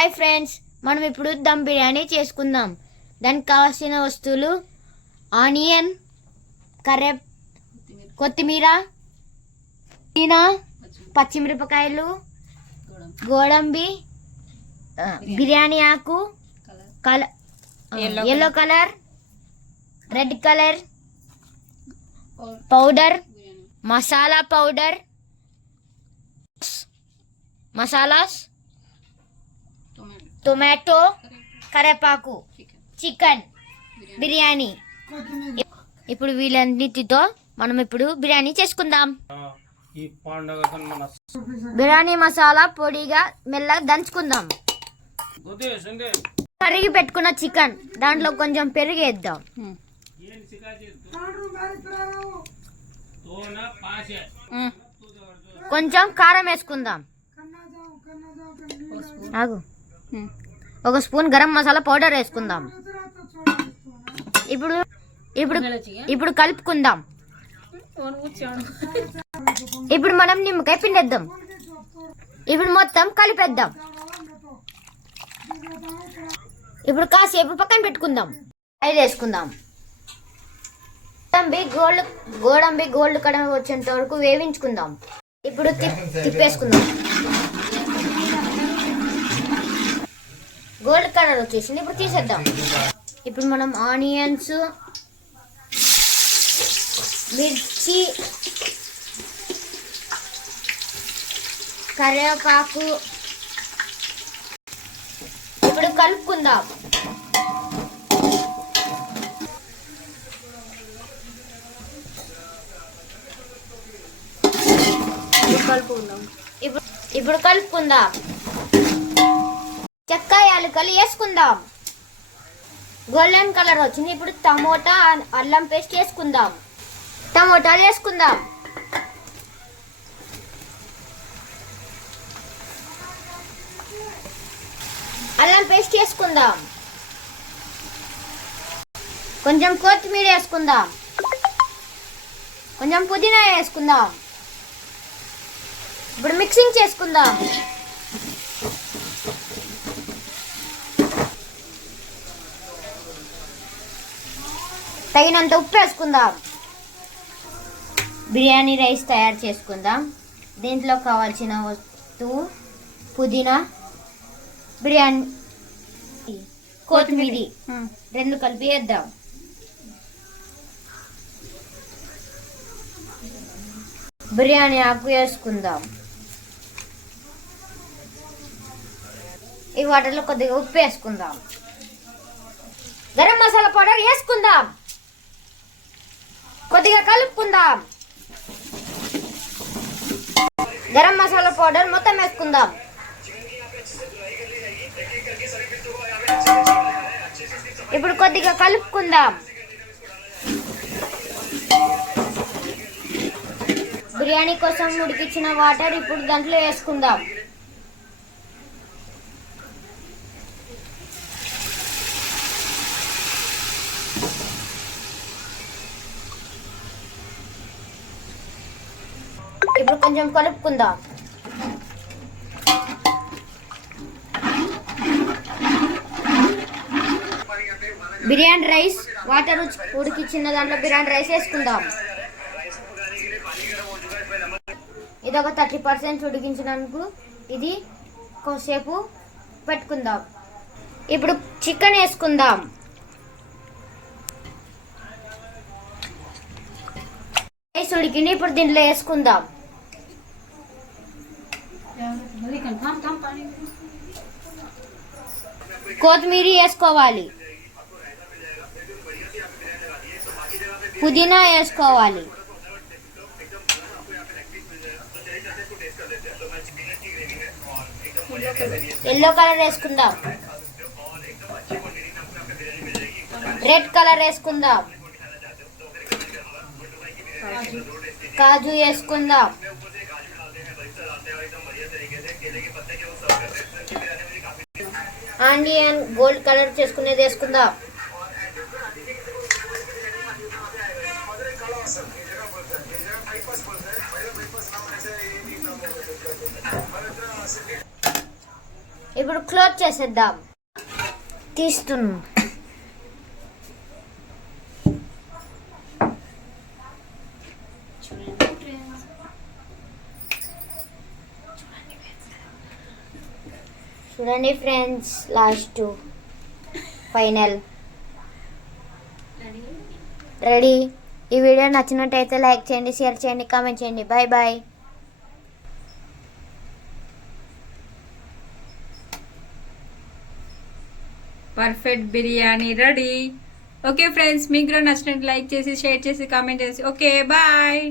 Hi friends, మనం ఇప్పుడు దమ్ బిర్యానీ చేసుకుందాం. దానికి కావాల్సిన వస్తువులు ఆనియన్, కర్రే, కొత్తిమీర, పుదీనా, పచ్చిమిరపకాయలు, గోడంబి, బిర్యానీ ఆకు, yellow colour, red colour powder, masala powder, masalas, tomato, కరేపాకు, చికెన్, బిర్యానీ. ఇప్పుడు వీళ్ళన్నిటితో మనం ఇప్పుడు బిర్యానీ చేసుకుందాం. బిర్యానీ మసాలా పొడిగా మెల్లగా దంచుకుందాం. కరిగి పెట్టుకున్న చికెన్ దాంట్లో కొంచెం పెరుగు వేద్దాం. కొంచెం కారం వేసుకుందాం. ఒక స్పూన్ గరం మసాలా పౌడర్ వేసుకుందాం. ఇప్పుడు ఇప్పుడు ఇప్పుడు కలుపుకుందాం. ఇప్పుడు మనం నిమ్మకాయ పిండేద్దాం. ఇప్పుడు మొత్తం కలిపేద్దాం. ఇప్పుడు కాసేపు పక్కన పెట్టుకుందాం. ఆయిల్ వేసుకుందాం. గోడంబి గోల్డ్ కలర్ వచ్చేంత వరకు వేయించుకుందాం. ఇప్పుడు తిప్పేసుకుందాం. గోల్డ్ కలర్ వచ్చేసింది. ఇప్పుడు తీసేద్దాం. ఇప్పుడు మనం ఆనియన్స్, మిర్చి, కరివేపాకు ఇప్పుడు కలుపుకుందాం. ఇప్పుడు కలుపుకుందాం. చెక్క యాలకులు వేసుకుందాం. గోల్డెన్ కలర్ వచ్చింది. ఇప్పుడు టమోటా, అల్లం పేస్ట్ వేసుకుందాం. టమోటాలు వేసుకుందాం. అల్లం పేస్ట్ వేసుకుందాం. కొంచెం కొత్తిమీర వేసుకుందాం. కొంచెం పుదీనా వేసుకుందాం. ఇప్పుడు మిక్సింగ్ చేసుకుందాం. తగినంత ఉప్పు వేసుకుందాం. బిర్యానీ రైస్ తయారు చేసుకుందాం. దీంట్లో కావాల్సిన వస్తువు పుదీనా, బిర్యానీ, కొత్తిమీర రెండు కలిపి వేద్దాం. బిర్యానీ ఆకు వేసుకుందాం. ఈ వాటర్లో కొద్దిగా ఉప్పు వేసుకుందాం. గరం మసాలా పౌడర్ వేసుకుందాం. కొద్దిగా కలుపుకుందాం. గరం మసాలా పౌడర్ మొత్తం వేసుకుందాం. ఇప్పుడు కొద్దిగా కలుపుకుందాం. బిర్యానీ కోసం ఉడికించిన వాటర్ ఇప్పుడు దాంట్లో వేసుకుందాం. ఇప్పుడు కొంచెం కలుపుకుందాం. బిర్యానీ రైస్ వాటర్ ఉడికిచ్చిన దాంట్లో బిర్యానీ రైస్ వేసుకుందాం. ఇది ఒక 30% ఉడికించినందుకు ఇది కొద్దిసేపు పెట్టుకుందాం. ఇప్పుడు చికెన్ వేసుకుందాం. రైస్ ఉడికింది. ఇప్పుడు దీంట్లో వేసుకుందాం. కొత్తిమీర వేసుకోవాలి. పుదీనా వేసుకోవాలి. ఎల్లో కలర్ వేసుకుందాం. రెడ్ కలర్ వేసుకుందాం. కాజు వేసుకుందాం. ఆనియన్ గోల్డ్ కలర్ చేసుకునేది వేసుకుందాం. ఇప్పుడు క్లోజ్ చేసేద్దాం. తీస్తున్నాం. చూడండి ఫ్రెండ్స్, లాస్ట్ ఫైనల్ రెడీ. ఈ వీడియో నచ్చినట్టయితే లైక్ చేయండి, షేర్ చేయండి, కామెంట్ చేయండి. Bye bye. Perfect biryani ready. Okay friends, మీకు కూడా నచ్చినట్టు లైక్ చేసి, షేర్ చేసి, కామెంట్ చేసి. Okay bye.